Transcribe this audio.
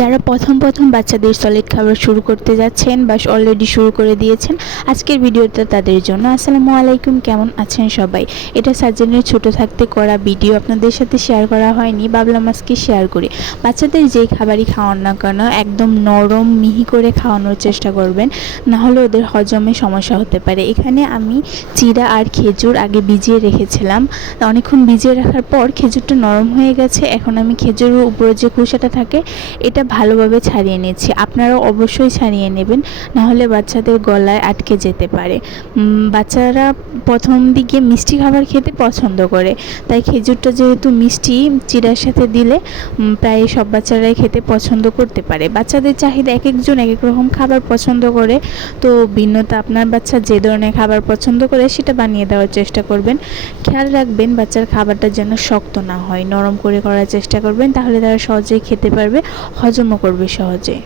যারা প্রথম বাচ্চাদের সলিড খাবার শুরু করতে যাচ্ছেন বা অলরেডি শুরু করে দিয়েছেন, আজকের ভিডিওটা তাদের জন্য। আসসালামু আলাইকুম, কেমন আছেন সবাই? এটা সাজ্জানের ছোট থাকতে করা ভিডিও, আপনাদের সাথে শেয়ার করা হয়নি, ভাবলাম আজকে শেয়ার করি। বাচ্চাদের যেই খাবারই খাওয়ান না কেন একদম নরম মিহি করে খাওয়ানোর চেষ্টা করবেন, না হলে ওদের হজমে সমস্যা হতে পারে। এখানে আমি চিড়া আর খেজুর আগে ভিজিয়ে রেখেছিলাম। অনেকক্ষণ ভিজিয়ে রাখার পর খেজুরটা নরম হয়ে গেছে। এখন আমি খেজুরের উপরে যে খোসাটা থাকে এটা ভালোভাবে ছাড়িয়ে নিচ্ছি। আপনারাও অবশ্যই ছাড়িয়ে নেবেন, না হলে বাচ্চাদের গলায় আটকে যেতে পারে। বাচ্চারা প্রথম দিকে মিষ্টি খাবার খেতে পছন্দ করে, তাই খেজুরটা যেহেতু মিষ্টি, চিড়ার সাথে দিলে প্রায় সব বাচ্চারাই খেতে পছন্দ করতে পারে। বাচ্চাদের চাহিদা এক একজন এক এক রকম খাবার পছন্দ করে, তো ভিন্নতা আপনার বাচ্চা যে ধরনের খাবার পছন্দ করে সেটা বানিয়ে দেওয়ার চেষ্টা করবেন। খেয়াল রাখবেন বাচ্চার খাবারটা যেন শক্ত না হয়, নরম করে করার চেষ্টা করবেন, তাহলে তারা সহজেই খেতে পারবে, হজমও করবে সহজে।